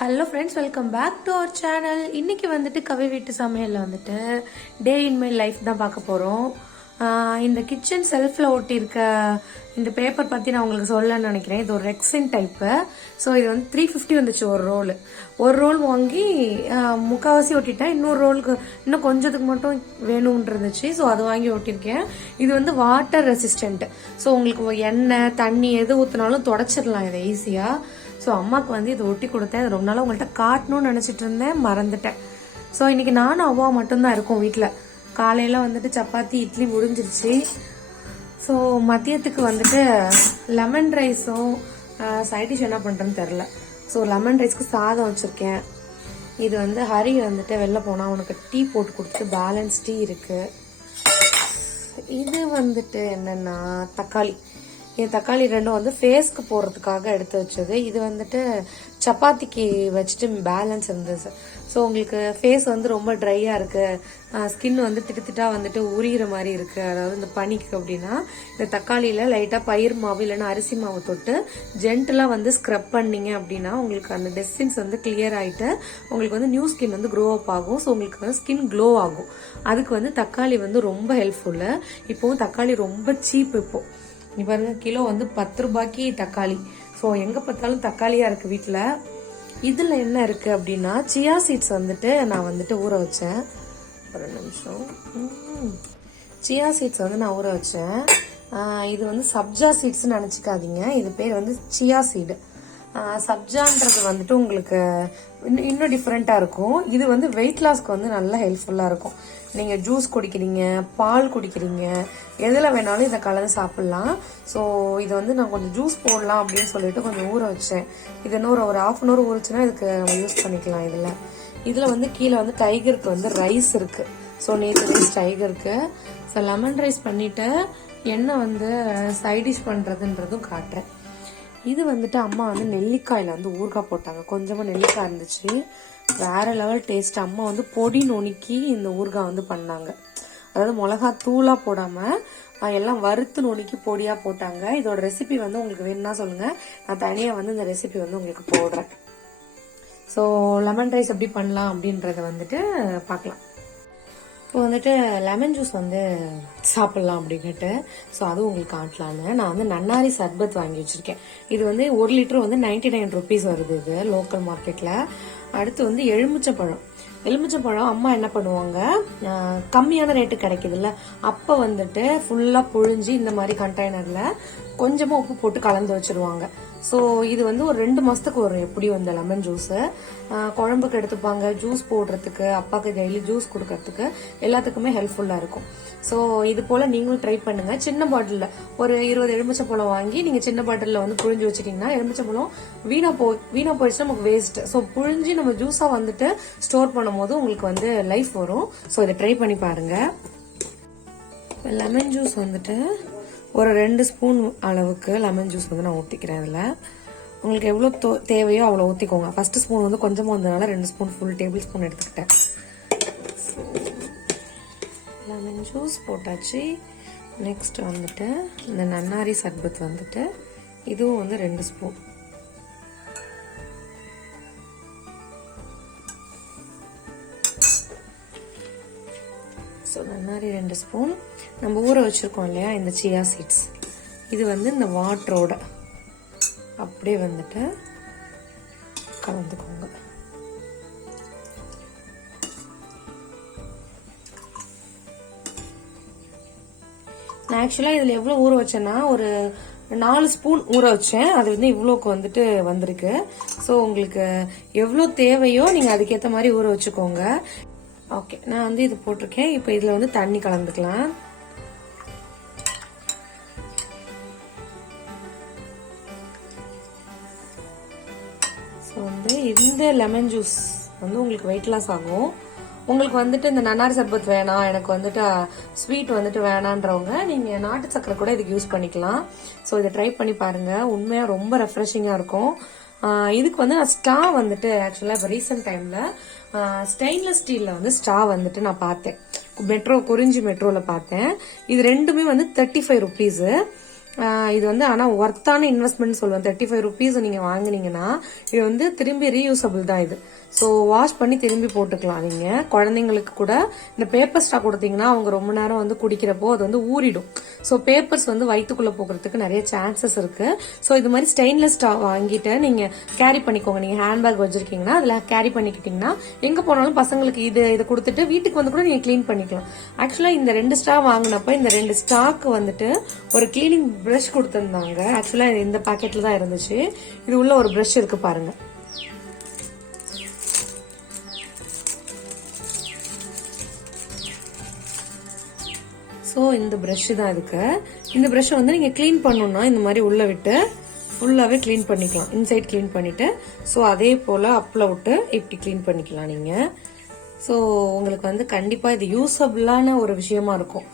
Hello friends, welcome back to our channel. இன்னைக்கு வந்துட்டு கவி வீட்டு சமையலில் வந்துட்டு டே இன் மை லைஃப் தான் பார்க்க போகிறோம். இந்த கிச்சன் செல்ஃபில் ஒட்டியிருக்க இந்த பேப்பர் பற்றி நான் உங்களுக்கு சொல்லணும்னு நினைக்கிறேன். இது ஒரு ரெக்ஸின் டைப்பு. ஸோ இது வந்து 350 வந்துச்சு ஒரு ரோல் வாங்கி முக்கால்வாசி ஒட்டிட்டேன். இன்னொரு ரோலுக்கு இன்னும் கொஞ்சத்துக்கு மட்டும் வேணும்னு இருந்துச்சு. ஸோ அது வாங்கி ஒட்டியிருக்கேன். இது வந்து வாட்டர் ரெசிஸ்டன்ட். ஸோ உங்களுக்கு எண்ணெய் தண்ணி எது ஊற்றினாலும் தொடச்சிடலாம் இதை ஈஸியாக. ஸோ அம்மாவுக்கு வந்து இதை ஒட்டி கொடுத்தேன். ரொம்ப நாளாக உங்கள்கிட்ட காட்டணும்னு நினச்சிட்டு இருந்தேன், மறந்துட்டேன். ஸோ இன்னைக்கு நானும் அவ்வா மட்டும்தான் இருக்கோம் வீட்டில். காலையில் வந்துட்டு சப்பாத்தி இட்லி முடிஞ்சிருச்சு. ஸோ மதியத்துக்கு வந்துட்டு லெமன் ரைஸும் சைட் டிஷ் என்ன பண்ணுறேன்னு தெரில. ஸோ லெமன் ரைஸ்க்கு சாதம் வச்சுருக்கேன். இது வந்து ஹரி வந்துட்டு வெளில போனால் அவனுக்கு டீ போட்டு கொடுத்துட்டு பேலன்ஸ் டீ இருக்குது. இது வந்துட்டு என்னென்னா தக்காளி. இந்த தக்காளி ரெண்டும் வந்து ஃபேஸ்க்கு போடுறதுக்காக எடுத்து வச்சது. இது வந்துட்டு சப்பாத்திக்கு வச்சுட்டு பேலன்ஸ் இருந்தது. ஸோ உங்களுக்கு ஃபேஸ் வந்து ரொம்ப ட்ரையாக இருக்குது, ஸ்கின் வந்து திட்டா வந்துட்டு உரிகிற மாதிரி இருக்குது, அதாவது இந்த பனிக்கு அப்படின்னா இந்த தக்காளியில் லைட்டாக பயிர் மாவு இல்லைன்னா அரிசி மாவு தொட்டு ஜென்டலாக வந்து ஸ்க்ரப் பண்ணிங்க அப்படின்னா உங்களுக்கு அந்த டெஸ்டின்ஸ் வந்து கிளியர் ஆகிட்டு உங்களுக்கு வந்து நியூ ஸ்கின் வந்து க்ரோ அப் ஆகும். ஸோ உங்களுக்கு வந்து ஸ்கின் க்ளோ ஆகும். அதுக்கு வந்து தக்காளி வந்து ரொம்ப ஹெல்ப்ஃபுல்லு. இப்போவும் தக்காளி ரொம்ப சீப். இப்போ பாருங்க, கிலோ வந்து 10 ரூபாய்க்கு தக்காளி. ஸோ எங்கே பார்த்தாலும் தக்காளியாக இருக்குது வீட்டில். இதில் என்ன இருக்குது அப்படின்னா சியா சீட்ஸ் வந்துட்டு நான் வந்துட்டு ஊற வச்சேன். ஒரு நிமிஷம். சியா சீட்ஸ் வந்து நான் ஊற வச்சேன். இது வந்து சப்ஜா சீட்ஸ்ன்னு நினச்சிக்காதீங்க. இது பேர் வந்து சியா சீடு. சப்ஜான்றது வந்துட்டு உங்களுக்கு இன்னும் டிஃப்ரெண்ட்டாக இருக்கும். இது வந்து வெயிட் லாஸ்க்கு வந்து நல்லா ஹெல்ப்ஃபுல்லாக இருக்கும். நீங்கள் ஜூஸ் குடிக்கிறீங்க, பால் குடிக்கிறீங்க, எதில் வேணாலும் இதை கலந்து சாப்பிட்லாம். ஸோ இதை வந்து நான் கொஞ்சம் ஜூஸ் போடலாம் அப்படின்னு சொல்லிட்டு கொஞ்சம் ஊற வச்சேன். இது இன்னொரு ஒரு 1/2 hour ஊறிச்சுன்னா இதுக்கு நம்ம யூஸ் பண்ணிக்கலாம். இதில் வந்து கீழே வந்து டைகருக்கு வந்து ரைஸ் இருக்குது. ஸோ நேற்று ரைஸ் டைகருக்கு. ஸோ லெமன் ரைஸ் பண்ணிவிட்டு என்ன வந்து சைட் டிஷ் பண்ணுறதுன்றதும் காட்டுறேன். இது வந்துட்டு அம்மா வந்து நெல்லிக்காயில் வந்து ஊறுகாய் போட்டாங்க. கொஞ்சமாக நெல்லிக்காய் இருந்துச்சு, வேற லெவல் டேஸ்ட். அம்மா வந்து பொடி நுணுக்கி இந்த ஊறுகாய் வந்து பண்ணாங்க. அதாவது மிளகா தூளா போடாம எல்லாம் வறுத்து நுணுக்கி பொடியா போட்டாங்க. இதோட ரெசிபி வந்து உங்களுக்கு வேணும்னா சொல்லுங்க, நான் தனியா வந்து இந்த ரெசிபி வந்து உங்களுக்கு போடுறேன். ஸோ லெமன் ரைஸ் எப்படி பண்ணலாம் அப்படின்றத வந்துட்டு பார்க்கலாம். இப்போ வந்துட்டு லெமன் ஜூஸ் வந்து சாப்பிட்லாம் அப்படின்ட்டு ஸோ அதுவும் உங்களுக்கு காட்டலான்னு நான் வந்து நன்னாரி சர்பத் வாங்கி வச்சிருக்கேன். இது வந்து 1 லிட்டர் வந்து 99 rupees வருது இது லோக்கல் மார்க்கெட்டில். அடுத்து வந்து எலுமிச்சம்பழம் அம்மா என்ன பண்ணுவாங்க, கம்மியான ரேட்டு கிடைக்குதுல்ல, அப்போ வந்துட்டு ஃபுல்லாக புழிஞ்சு இந்த மாதிரி கண்டெய்னரில் கொஞ்சமாக உப்பு போட்டு கலந்து வச்சுருவாங்க. ஸோ இது வந்து ஒரு 2 மாதத்துக்கு வரும் எப்படியும் இந்த லெமன் ஜூஸு. குழம்புக்கு எடுத்துப்பாங்க, ஜூஸ் போடுறதுக்கு, அப்பாவுக்கு டெய்லி ஜூஸ் கொடுக்கறதுக்கு, எல்லாத்துக்குமே ஹெல்ப்ஃபுல்லாக இருக்கும். ஸோ இது போல் நீங்களும் ட்ரை பண்ணுங்க. சின்ன பாட்டிலில் ஒரு 20 எலுமிச்சம்பழம் வாங்கி நீங்கள் சின்ன பாட்டிலில் வந்து புழிஞ்சு வச்சுட்டிங்கன்னா எலுமிச்சம்பழம் வீணாக போயிடுச்சுன்னா நமக்கு வேஸ்ட். ஸோ புழிஞ்சு நம்ம ஜூஸாக வந்துட்டு ஸ்டோர் பண்ணும் போது உங்களுக்கு வந்து லைஃப் வரும். ஸோ இதை ட்ரை பண்ணி பாருங்க. லெமன் ஜூஸ் வந்துட்டு ஒரு 2 ஸ்பூன் அளவுக்கு லெமன் ஜூஸ் வந்து நான் ஊற்றிக்கிறேன். அதில் உங்களுக்கு எவ்வளோ தேவையோ அவ்வளோ ஊற்றிக்கோங்க. ஃபர்ஸ்ட் ஸ்பூன் வந்து கொஞ்சமாக வந்ததுனால 2 ஸ்பூன் ஃபுல் டேபிள் ஸ்பூன் எடுத்துக்கிட்டேன். லெமன் ஜூஸ் போட்டாச்சு. நெக்ஸ்ட் வந்துட்டு இந்த நன்னாரி சர்பத் வந்துட்டு இதுவும் வந்து 2 ஸ்பூன். ஸோ நன்னாரி 2 ஸ்பூன். நம்ம ஊற வச்சுருக்கோம் இல்லையா இந்த சியா சீட்ஸ், இது வந்து இந்த வாட்டரோட அப்படியே வந்துட்டு கலந்துக்கோங்க. நான் ஆக்சுவலாக இதில் எவ்வளோ ஊற வச்சேன்னா ஒரு 4 ஸ்பூன் ஊற வச்சேன். அது வந்து இவ்வளோக்கு வந்துட்டு வந்திருக்கு. ஸோ உங்களுக்கு எவ்வளோ தேவையோ நீங்கள் அதுக்கேற்ற மாதிரி ஊற வச்சுக்கோங்க. ஓகே, நான் வந்து இது போட்டிருக்கேன். இப்போ இதில் வந்து தண்ணி கலந்துக்கலாம். ஸோ வந்து இந்த லெமன் ஜூஸ் வந்து உங்களுக்கு வெயிட் லாஸ் ஆகும். உங்களுக்கு வந்துட்டு இந்த நன்னாரி சர்பத் வேணாம், எனக்கு வந்துட்டு ஸ்வீட் வந்துட்டு வேணான்றவங்க நீங்கள் நாட்டு சக்கரை கூட இதுக்கு யூஸ் பண்ணிக்கலாம். ஸோ இதை ட்ரை பண்ணி பாருங்கள், உண்மையாக ரொம்ப ரெஃப்ரெஷிங்காக இருக்கும். இதுக்கு வந்து நான் ஸ்டா வந்துட்டு ஆக்சுவலாக இப்போ ரீசெண்ட் டைமில் ஸ்டெயின்லெஸ் ஸ்டீலில் வந்து ஸ்டா வந்துட்டு நான் பார்த்தேன். குறிஞ்சி மெட்ரோவில் பார்த்தேன். இது ரெண்டுமே வந்து 35 rupees. இது வந்து ஆனால் ஒர்த்தான இன்வெஸ்ட்மெண்ட் சொல்லுவேன். 35 ருபீஸ் நீங்கள் வாங்கினீங்கன்னா இது வந்து திரும்பி ரீயூசபிள் தான் இது. ஸோ வாஷ் பண்ணி திரும்பி போட்டுக்கலாம். நீங்கள் குழந்தைங்களுக்கு கூட இந்த பேப்பர் ஸ்ட்ரா கொடுத்தீங்கன்னா அவங்க ரொம்ப நேரம் வந்து குடிக்கிறப்போ அது வந்து ஊறிடும். ஸோ பேப்பர்ஸ் வந்து வயிற்றுக்குள்ள போகிறதுக்கு நிறைய சான்சஸ் இருக்கு. ஸோ இது மாதிரி ஸ்டெயின்லெஸ் ஸ்ட்ரா வாங்கிட்டு நீங்கள் கேரி பண்ணிக்கோங்க. நீங்கள் ஹேண்ட்பேக் வச்சிருக்கீங்கன்னா அதில் கேரி பண்ணிக்கிட்டீங்கன்னா எங்கே போனாலும் பசங்களுக்கு இதை கொடுத்துட்டு வீட்டுக்கு வந்து கூட நீங்கள் க்ளீன் பண்ணிக்கலாம். ஆக்சுவலாக இந்த 2 ஸ்ட்ரா வாங்கினப்ப இந்த 2 ஸ்ட்ராக்கு வந்துட்டு ஒரு கிளீனிங் பிரஷ் கொடுத்துருந்தாங்க. ஆக்சுவலாக இந்த பாக்கெட்ல தான் இருந்துச்சு. இது உள்ள ஒரு பிரஷ் இருக்கு பாருங்க. ஸோ இந்த ப்ரஷ் தான் இருக்கு. இந்த ப்ரஷ் வந்து நீங்க கிளீன் பண்ணணும்னா இந்த மாதிரி உள்ள விட்டு ஃபுல்லாவே கிளீன் பண்ணிக்கலாம். இன்சைட் கிளீன் பண்ணிட்டு ஸோ அதே போல அப்ல விட்டு இப்படி கிளீன் பண்ணிக்கலாம் நீங்க. ஸோ உங்களுக்கு வந்து கண்டிப்பா இது யூஸபிளான ஒரு விஷயமா இருக்கும்.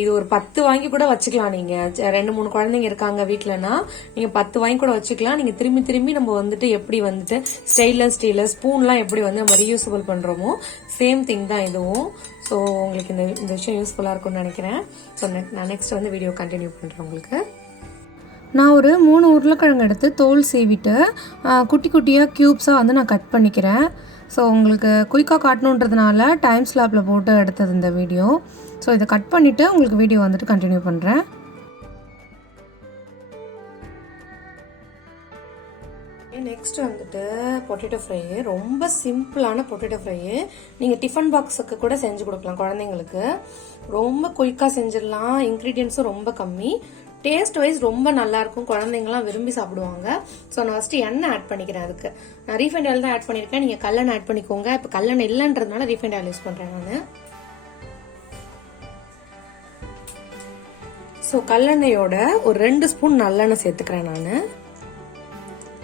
இது ஒரு 10 வாங்கி கூட வச்சுக்கலாம். நீங்க 2-3 குழந்தைங்க இருக்காங்க வீட்டுலன்னா நீங்க 10 வாங்கி கூட வச்சுக்கலாம். நீங்க திரும்பி திரும்பி நம்ம வந்துட்டு எப்படி வந்துட்டு ஸ்டெயின்லெஸ் ஸ்டீலர் ஸ்பூன்லாம் எப்படி வந்து நம்ம ரீயூசபிள் பண்றோமோ சேம் திங் தான் இதுவும். ஸோ உங்களுக்கு இந்த விஷயம் யூஸ்ஃபுல்லா இருக்கும்னு நினைக்கிறேன். ஸோ நான் நெக்ஸ்ட் வந்து வீடியோ கண்டினியூ பண்றேன் உங்களுக்கு. நான் ஒரு 3 உருளைக்கிழங்கு எடுத்து தோல் சீவிட்டு குட்டி குட்டியாக க்யூப்ஸாக வந்து நான் கட் பண்ணிக்கிறேன். ஸோ உங்களுக்கு குயிக்காக காட்டணுன்றதுனால டைம் ஸ்லாப்பில் போட்டு எடுத்தது இந்த வீடியோ. ஸோ இதை கட் பண்ணிவிட்டு உங்களுக்கு வீடியோ வந்துட்டு கண்டினியூ பண்ணுறேன். நெக்ஸ்ட் வந்துட்டு பொட்டேட்டோ ஃப்ரை. ரொம்ப சிம்பிளான பொட்டேட்டோ ஃப்ரை. நீங்கள் டிஃபன் பாக்ஸுக்கு கூட செஞ்சு கொடுக்கலாம் குழந்தைங்களுக்கு. ரொம்ப குயிக்காக செஞ்சிடலாம். இன்க்ரீடியன்ஸும் ரொம்ப கம்மி. டேஸ்ட் வைஸ் ரொம்ப நல்லா இருக்கும். குழந்தைங்கலாம் விரும்பி சாப்பிடுவாங்க. ஸோ நான் ஃபர்ஸ்ட் எண்ணெய் ஆட் பண்ணிக்கிறேன். அதுக்கு நான் ரீஃபைண்ட் ஆயில் தான் ஆட் பண்ணியிருக்கேன். நீங்கள் கல்லெண்ணெய் ஆட் பண்ணிக்கோங்க. இப்போ கல்லெண்ணெய் இல்லைன்றதுனால ரீஃபைண்ட் ஆயில் யூஸ் பண்ணுறேன் நான். ஸோ கல்லெண்ணெயோட ஒரு 2 ஸ்பூன் நல்லெண்ணெய் சேர்த்துக்கிறேன் நான்.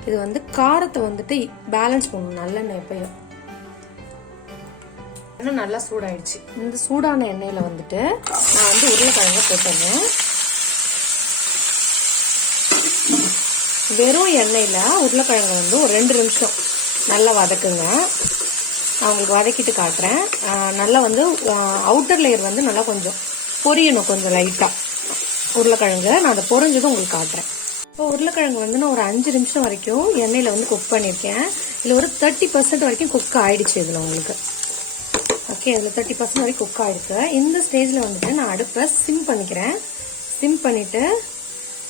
இது வந்து காரத்தை வந்துட்டு பேலன்ஸ் பண்ணணும் நல்லெண்ணெய் எப்பயும். இன்னும் நல்லா சூடாயிடுச்சு. இந்த சூடான எண்ணெயில வந்துட்டு நான் வந்து உருளைக்கிழங்க போட்டுறேன். வெறும் எண்ணெயில உருளைக்கிழங்கு வந்து ஒரு 2 நிமிஷம் நல்லா வதக்குங்க. நான் உங்களுக்கு வதக்கிட்டு காட்டுறேன். நல்லா வந்து அவுட்டர் லேயர் வந்து நல்லா கொஞ்சம் பொரியணும், கொஞ்சம் லைட்டா உருளைக்கிழங்கு. நான் அதை பொரிஞ்சதும் உங்களுக்கு காட்டுறேன். இப்போ உருளைக்கிழங்கு வந்து நான் ஒரு 5 நிமிஷம் வரைக்கும் எண்ணெயில வந்து குக் பண்ணியிருக்கேன். இதில் ஒரு 30% வரைக்கும் குக் ஆயிடுச்சு இதில் உங்களுக்கு. ஓகே, இதில் 30% வரைக்கும் குக் ஆயிருக்கு. இந்த ஸ்டேஜில் வந்துட்டு நான் அடுப்பை சிம் பண்ணிக்கிறேன். சிம் பண்ணிட்டு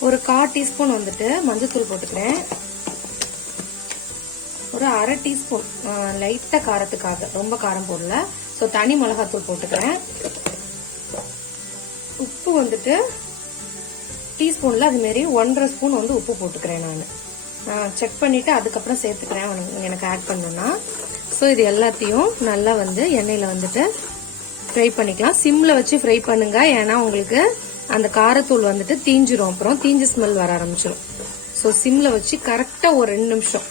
ஒரு 1/4 டீஸ்பூன் வந்துட்டு மஞ்சத்தூள் போட்டுக்கிறேன். ஒரு 1/2 டீஸ்பூன் லைட்டாக காரத்துக்காக, ரொம்ப காரம் போடல. ஸோ தனி மிளகாத்தூள் போட்டுக்கிறேன். உப்பு வந்துட்டு டீஸ்பூன்ல அது மாரி 1.5 ஸ்பூன் வந்து உப்பு போட்டுக்கிறேன். நான் செக் பண்ணிட்டு அதுக்கப்புறம் சேர்த்துக்கிறேன் எனக்கு ஆட் பண்ணணும்னா. ஸோ இது எல்லாத்தையும் நல்லா வந்து எண்ணெயில வந்துட்டு ஃப்ரை பண்ணிக்கலாம். சிம்ல வச்சு ஃப்ரை பண்ணுங்க. ஏன்னா உங்களுக்கு அந்த காரத்தூள் வந்துட்டு தீஞ்சிரும், அப்புறம் தீஞ்சு ஸ்மெல் வர ஆரம்பிச்சிடும். ஸோ சிம்ல வச்சு கரெக்டா ஒரு 2 நிமிஷம்,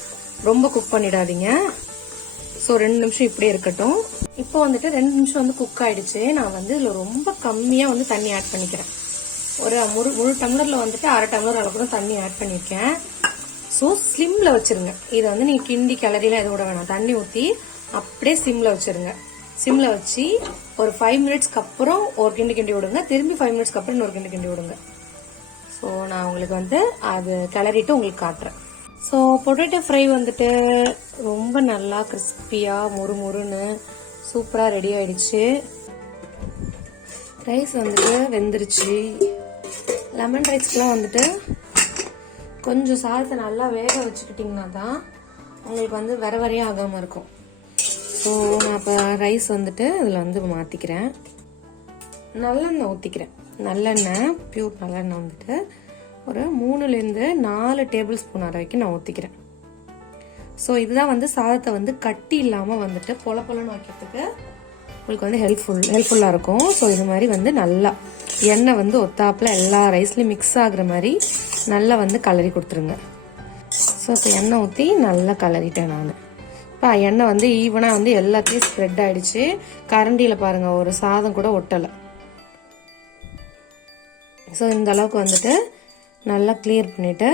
ரொம்ப குக் பண்ணிடாதீங்க. ஸோ 2 நிமிஷம் இப்படியே இருக்கட்டும். இப்போ வந்துட்டு 2 நிமிஷம் வந்து குக் ஆயிடுச்சு. நான் வந்து இதுல ரொம்ப கம்மியா வந்து தண்ணி ஆட் பண்ணிக்கிறேன். ஒரு முழு டம்ளர்ல வந்துட்டு 1/2 டம்ளர் அளவுக்கு தான் தண்ணி ஆட் பண்ணியிருக்கேன். ஸோ ஸ்லிம்ல வச்சிருங்க. இதை வந்து நீங்க கிண்டி கிளறிலாம் எது விட வேணாம். தண்ணி ஊற்றி அப்படியே சிம்ல வச்சிருங்க. சிம்ல வச்சு ஒரு 5 மினிட்ஸ்க்கு அப்புறம் ஒரு கிண்டி விடுங்க. திரும்பி 5 மினிட்ஸ்க்கு அப்புறம் இன்னொரு கிண்டி விடுங்க. ஸோ நான் உங்களுக்கு வந்து அது கிளறிட்டு உங்களுக்கு காட்டுறேன். ஸோ பொட்டேட்டோ ஃப்ரை வந்துட்டு ரொம்ப நல்லா கிறிஸ்பியா முறுமுறுன்னு சூப்பரா ரெடி ஆயிடுச்சு. ரைஸ் வந்துட்டு வெந்துருச்சு. லெமன் ரைஸ்க்குலாம் வந்துட்டு கொஞ்சம் சாதத்தை நல்லா வேக வச்சுக்கிட்டிங்கன்னா தான் உங்களுக்கு வந்து வரையாக ஆகாமல் இருக்கும். ஸோ நான் இப்போ ரைஸ் வந்துட்டு இதில் வந்து மாற்றிக்கிறேன். நல்லெண்ணெய் ஊற்றிக்கிறேன். நல்லெண்ணெய், பியூர் நல்லெண்ணெய் வந்துட்டு ஒரு 3-4 டேபிள் ஸ்பூன் வரைக்கும் நான் ஊற்றிக்கிறேன். ஸோ இதுதான் வந்து சாதத்தை வந்து கட்டி இல்லாமல் வந்துட்டு பொலன்னு வைக்கிறதுக்கு உங்களுக்கு வந்து ஹெல்ப்ஃபுல்லாக இருக்கும். ஸோ இது மாதிரி வந்து நல்லா எண்ணெய் வந்து ஒத்தாப்புல எல்லா ரைஸ்லையும் மிக்ஸ் ஆகுற மாதிரி நல்லா வந்து கலரி கொடுத்துருங்க. ஸோ இப்போ எண்ணெய் ஊற்றி நல்லா கலரிட்டேன் நான். இப்போ எண்ணெய் வந்து ஈவனாக வந்து எல்லாத்தையும் ஸ்ப்ரெட் ஆயிடுச்சு. கரண்டியில் பாருங்க ஒரு சாதம் கூட ஒட்டலை. ஸோ இந்த அளவுக்கு வந்துட்டு நல்லா கிளியர் பண்ணிட்டு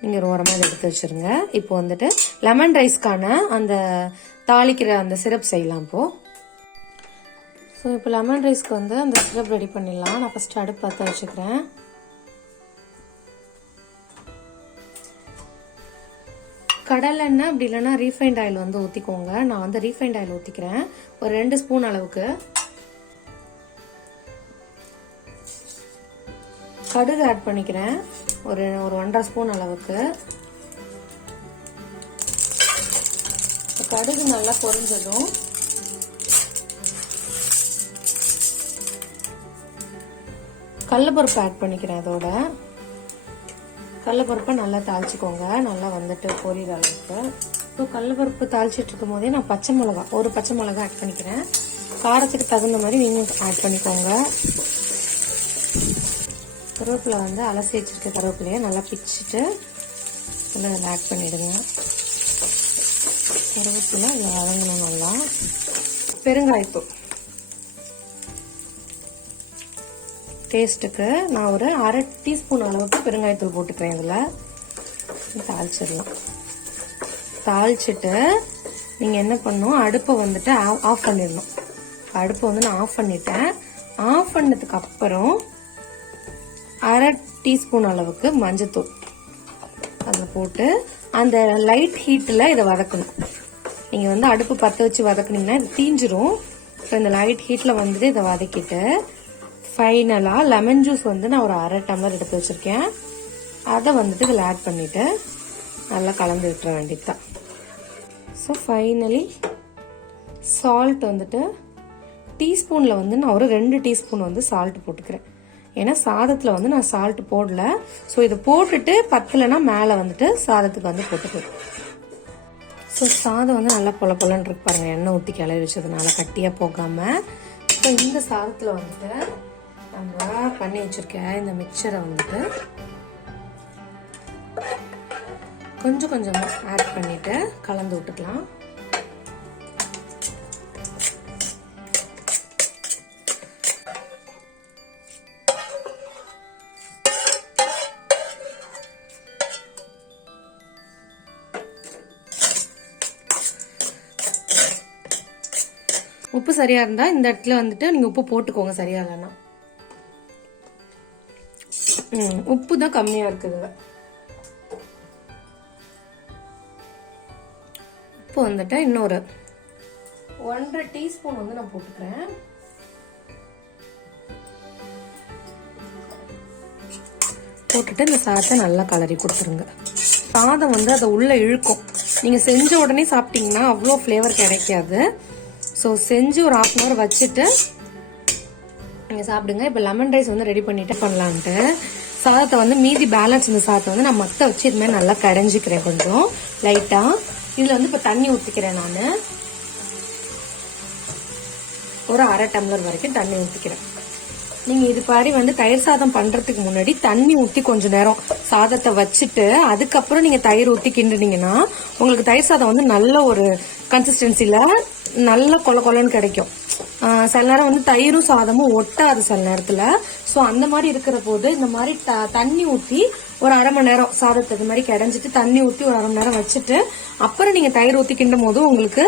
நீங்கள் ஓரமாக எடுத்து வச்சிருங்க. இப்போ வந்துட்டு லெமன் ரைஸ்க்கான அந்த தாளிக்கிற அந்த சிரப் செய்யலாம் இப்போ. ஸோ இப்போ லெமன் ரைஸ்க்கு வந்து அந்த சிரப் ரெடி பண்ணிடலாம். நான் ஃபர்ஸ்ட் அடுப்பு பற்ற வச்சுக்கிறேன். கடலெண்ணெய் அப்படி இல்லைன்னா ரீஃபைண்ட் ஆயில் வந்து ஊற்றிக்கோங்க. நான் வந்து ரீஃபைண்ட் ஆயில் ஊற்றிக்கிறேன் ஒரு 2 ஸ்பூன் அளவுக்கு. கடுகு ஆட் பண்ணிக்கிறேன் ஒரு 1.5 ஸ்பூன் அளவுக்கு. கடுகு நல்லா பொரிஞ்சதும் கடலைப்பருப்பு ஆட் பண்ணிக்கிறேன். அதோட கடலைப்பருப்பை நல்லா தாளிச்சுக்கோங்க, நல்லா வந்துட்டு பொரியிற அளவுக்கு. இப்போ கடலைப்பருப்பு தாளிச்சிட்டு இருக்கும் போதே நான் ஒரு பச்சை மிளகா ஆட் பண்ணிக்கிறேன். காரத்துக்கு தகுந்த மாதிரி நீங்கள் ஆட் பண்ணிக்கோங்க. கருவேப்பிலை வந்து அலசி வச்சிருக்க கருவேப்பிலையை நல்லா பிச்சுட்டு அதில் ஆட் பண்ணிடுங்க. கருவேப்பிலை அதில் வதங்கணும் நல்லா. பெருங்காயத்தூள் டேஸ்ட்டுக்கு நான் ஒரு 1/2 டீஸ்பூன் அளவுக்கு பெருங்காயத்தூள் போட்டுக்கிறேன். இதில் தாளிச்சிடலாம். தாளிச்சிட்டு நீங்கள் என்ன பண்ணணும், அடுப்பை வந்துட்டு ஆஃப் பண்ணிடணும். அடுப்பை வந்து நான் ஆஃப் பண்ணிட்டேன். ஆஃப் பண்ணதுக்கு அப்புறம் 1/2 டீஸ்பூன் அளவுக்கு மஞ்சத்தூள் அதில் போட்டு அந்த லைட் ஹீட்டில் இதை வதக்கணும். நீங்கள் வந்து அடுப்பு பற்ற வச்சு வதக்குனீங்கன்னா இது தீஞ்சிரும். ஸோ இந்த லைட் ஹீட்டில் வந்துட்டு இதை வதக்கிட்டு ஃபைனலாக லெமன் ஜூஸ் வந்து நான் ஒரு 1/2 டம்ளர் எடுத்து வச்சிருக்கேன். அதை வந்துட்டு இதில் ஆட் பண்ணிட்டு நல்லா கலந்து விட்டுற வேண்டியதுதான். ஸோ ஃபைனலி சால்ட் வந்துட்டு டீஸ்பூனில் வந்து நான் ஒரு 2 டீஸ்பூன் வந்து சால்ட் போட்டுக்கிறேன். ஏன்னா சாதத்தில் வந்து நான் சால்ட் போடல. ஸோ இதை போட்டுட்டு பத்தலைன்னா மேலே வந்துட்டு சாதத்துக்கு வந்து போட்டுக்கிறேன். ஸோ சாதம் வந்து நல்லா பொலன்னு இருக்கு பாருங்க, எண்ணெய் ஊற்றி கிளறி வச்சதுனால கட்டியாக போகாமல். இப்போ இந்த சாதத்தில் வந்துட்டு நம்ம பண்ணி வச்சிருக்க இந்த மிக்சரை வந்துட்டு கொஞ்சம் கொஞ்சமாக ஆட் பண்ணிட்டு கலந்து விட்டுக்கலாம். உப்பு சரியா இருந்தா இந்த இடத்துல வந்துட்டு நீங்க உப்பு போட்டுக்கோங்க, சரியா இல்லைன்னா. உப்பு தான் கம்மியா இருக்குது. உப்பு வந்துட்டு இன்னொரு 1.5 டீஸ்பூன் வந்து நான் போட்டுக்கிறேன். போட்டுட்டு இந்த சாதத்தை நல்லா கலரி கொடுத்துருங்க. சாதம் வந்து அதை உள்ள இழுக்கும். நீங்க செஞ்ச உடனே சாப்பிட்டீங்கன்னா அவ்வளோ ஃப்ளேவர் கிடைக்காது. ஸோ செஞ்சு ஒரு 1/2 hour வச்சுட்டு நீங்கள் சாப்பிடுங்க. இப்போ லெமன் ரைஸ் வந்து ரெடி பண்ணிட்டு பண்ணலான்ட்டு சாதத்தை வந்து மீதி பேலன்ஸ் இந்த சாதத்தை வந்து நான் மற்ற வச்சு இது மாதிரி நல்லா கடைஞ்சிக்கிறேன் கொஞ்சம் லைட்டாக. இதில் வந்து இப்போ தண்ணி ஊற்றிக்கிறேன். நான் ஒரு 1/2 டம்ளர் வரைக்கும் தண்ணி ஊற்றிக்கிறேன். நீங்கள் இது மாதிரி வந்து தயிர் சாதம் பண்ணுறதுக்கு முன்னாடி தண்ணி ஊற்றி கொஞ்சம் நேரம் சாதத்தை வச்சுட்டு அதுக்கப்புறம் நீங்கள் தயிர் ஊற்றி கிண்டுனீங்கன்னா உங்களுக்கு தயிர் சாதம் வந்து நல்ல ஒரு கன்சிஸ்டன்சியில் நல்ல கொலன்னு கிடைக்கும். சில நேரம் வந்து தயிரும் சாதமும் ஒட்டாது சில நேரத்தில். ஸோ அந்த மாதிரி இருக்கிற போது இந்த மாதிரி தண்ணி ஊற்றி ஒரு 1/2 மணி நேரம் சாதத்தை இது மாதிரி கிடைஞ்சிட்டு தண்ணி ஊற்றி ஒரு 1/2 மணி நேரம் வச்சுட்டு அப்புறம் நீங்கள் தயிர் ஊற்றி கிண்டும் போது உங்களுக்கு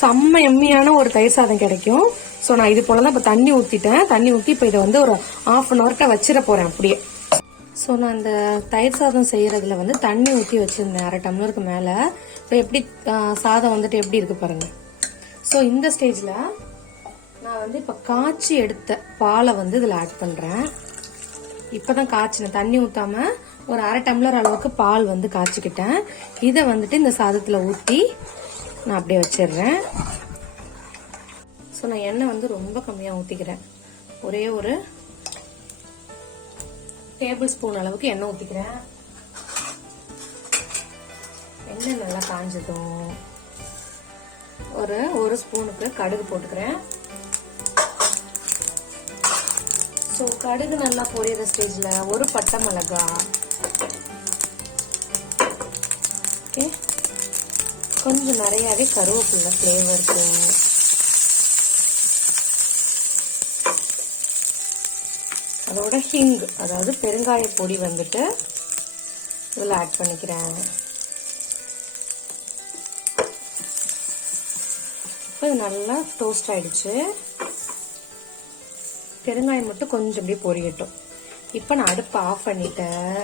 செம்ம எம்மியான ஒரு தயிர் சாதம் கிடைக்கும். ஸோ நான் இது போல தான் இப்போ தண்ணி ஊற்றிட்டேன். தண்ணி ஊற்றி இப்போ இதை வந்து ஒரு 1/2 hour வச்சிட போகிறேன் அப்படியே. ஸோ நான் இந்த தயிர் சாதம் செய்யறதுல வந்து தண்ணி ஊற்றி வச்சிருந்தேன் 1/2 டம்ளருக்கு மேலே. இப்போ எப்படி சாதம் வந்துட்டு எப்படி இருக்கு பாருங்க. ஸோ இந்த ஸ்டேஜில் நான் வந்து இப்போ காய்ச்சி எடுத்த பாலை வந்து இதில் ஆட் பண்ணுறேன். இப்போ தான் காய்ச்சினேன், தண்ணி ஊற்றாம ஒரு 1/2 டம்ளர் அளவுக்கு பால் வந்து காய்ச்சிக்கிட்டேன். இதை வந்துட்டு இந்த சாதத்தில் ஊற்றி நான் அப்படியே வச்சிடுறேன். ஸோ நான் எண்ணெய் வந்து ரொம்ப கம்மியாக ஊற்றிக்கிறேன். ஒரே ஒரு டேபிள் ஸ்பூன் அளவுக்கு எண்ணெய் ஊற்றிக்கிறேன். எண்ணெய் நல்லா காஞ்சதும் ஒரு ஸ்பூனுக்கு கடுகு போட்டுக்கிறேன். ஸோ கடுகு நல்லா பொரியிற ஸ்டேஜில் ஒரு பட்டை மிளகாய், ஓகே, கொஞ்சம் நிறையாவே கருவேப்பிலை ஃப்ளேவருக்கு, அதோட ஹிங் அதாவது பெருங்காய பொடி வந்துட்டு இதில் ஆட் பண்ணிக்கிறேன். இப்போ இது நல்லா டோஸ்ட் ஆயிடுச்சு. பெருங்காயம் மட்டும் கொஞ்சம் அப்படியே பொரியட்டும். இப்போ நான் அடுப்பை ஆஃப் பண்ணிட்டேன்.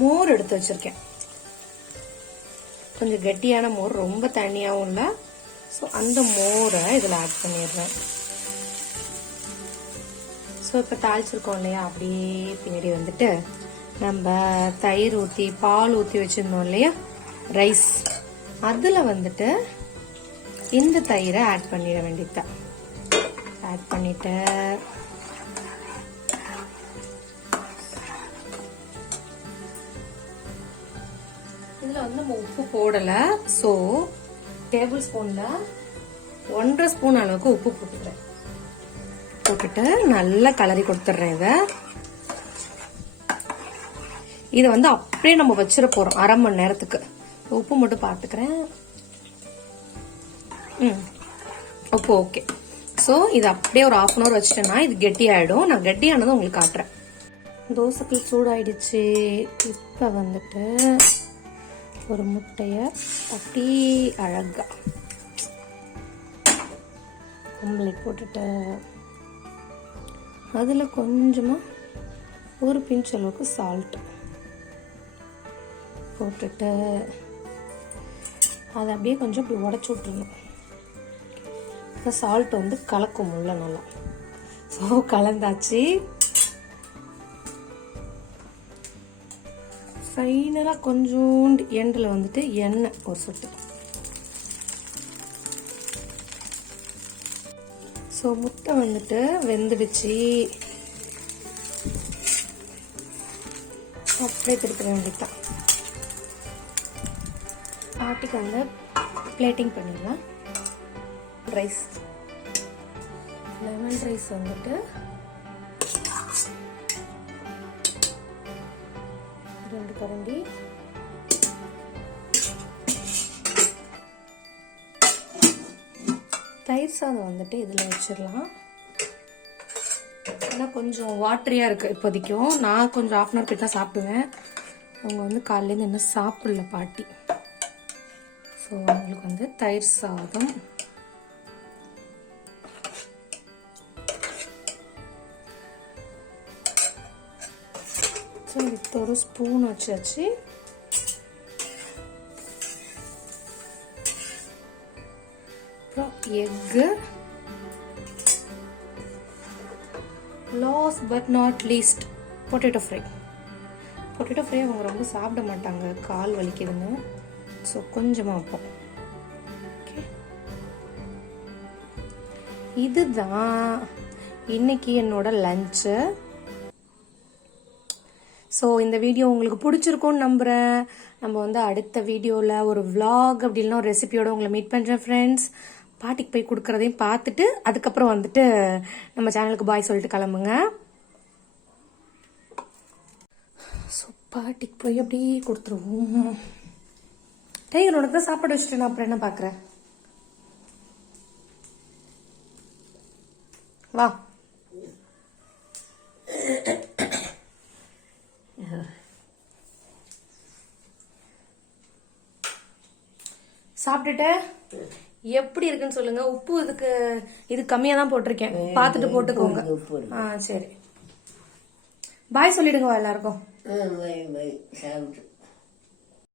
மோர் எடுத்து வச்சிருக்கேன். கொஞ்சம் கெட்டியான மோர், ரொம்ப தண்ணியாகவும் இல்லை. ஸோ அந்த மோரை இதில் ஆட் பண்ணிடுறேன். ஸோ இப்போ தாளிச்சிருக்கோம் இல்லையா, அப்படியே பின்னாடி வந்துட்டு நம்ம தயிர் ஊற்றி பால் ஊற்றி வச்சுருந்தோம் இல்லையா ரைஸ், அதில் வந்துட்டு இந்த தயிரை ஆட் பண்ணிட வேண்டியதான். ஆட் பண்ணிட்டு இதில் வந்து நம்ம உப்பு போடலை. ஸோ டேபிள் ஸ்பூனில் 1.5 ஸ்பூன் அளவுக்கு உப்பு போட்டுக்கிறேன். போட்டுட்டு நல்லா கலரி கொடுத்துட்றேன். இதை வந்து அப்படியே நம்ம வச்சிட போகிறோம் 1/2 மணி நேரத்துக்கு. உப்பு மட்டும் பார்த்துக்கிறேன். உப்பு ஓகே. ஸோ இது அப்படியே ஒரு 1/2 hour வச்சிட்டேன்னா இது கெட்டி ஆகிடும். நான் கெட்டி ஆனதும் உங்களுக்கு காட்டுறேன். தோசைக்கு சூடாயிடுச்சு. இப்போ வந்துட்டு ஒரு முட்டையை அப்படி அழகா ஆம்லெட் போட்டுட்டு அதில் கொஞ்சமாக ஒரு பிஞ்ச் அளவுக்கு சால்ட் போட்டுட்டு அதை அப்படியே கொஞ்சம் இப்படி உடச்சி விட்டுருணும். இந்த சால்ட் வந்து கலக்கும் உள்ள நல்லா. ஸோ கலந்தாச்சு. ஃபைனலாக கொஞ்சோண்டு எண்டில் வந்துட்டு எண்ணெய் ஒரு சொட்டு. ஸோ முட்டை வந்துட்டு வெந்துடுச்சு. அப்படியே திருப்ப வேண்டியதான். பாட்டிக்கு வந்து பிளேட்டிங் பண்ணிடலாம். ரைஸ், லெமன் ரைஸ் வந்துட்டு 2 கரண்டி. தயிர் சாதம் வந்துட்டு இதில் வச்சிடலாம். ஏன்னா கொஞ்சம் வாட்டரியாக இருக்குது இப்போதைக்கும். நான் கொஞ்சம் 1/2 hour கிட்ட சாப்பிடுவேன். அவங்க வந்து காலையிலேருந்து இன்னும் சாப்பிடல பாட்டி. ஸோ அவங்களுக்கு வந்து தயிர் சாதம். ஸோ வித் ஒரு ஸ்பூன் வச்சாச்சு. அப்புறம் egg. Last but not least potato fry. Potato fry அவங்க ரொம்ப சாப்பிட மாட்டாங்க, கால் வலிக்குதுன்னு. ஸோ கொஞ்சமாக வைப்போம். ஓகே, இதுதான் இன்னைக்கு என்னோட லஞ்சு. ஸோ இந்த வீடியோ உங்களுக்கு பிடிச்சிருக்கும்னு நம்புகிறேன். நம்ம வந்து அடுத்த வீடியோவில் ஒரு vlog அப்படி இல்லைன்னா ஒரு ரெசிபியோட உங்களை மீட் பண்ணுறேன் ஃப்ரெண்ட்ஸ். பாட்டிக்கு போய் கொடுக்குறதையும் பார்த்துட்டு அதுக்கப்புறம் வந்துட்டு நம்ம சேனலுக்கு பாய் சொல்லிட்டு கிளம்புங்க. ஸோ பாட்டிக்கு போய் அப்படியே கொடுத்துருவோம். டைகர் உனக்கு தான் சாப்பாடு வச்சுட்டு நான் அப்புறம் என்ன பார்க்குறேன். வா. சாப்பிட்டுட்டு எப்படி இருக்குன்னு சொல்லுங்க. உப்பு இது கம்மியா தான் போட்டிருக்கேன், பார்த்துட்டு போட்டுக்கோங்க. சரி, பாய் சொல்லிடுங்க எல்லாருக்கும்.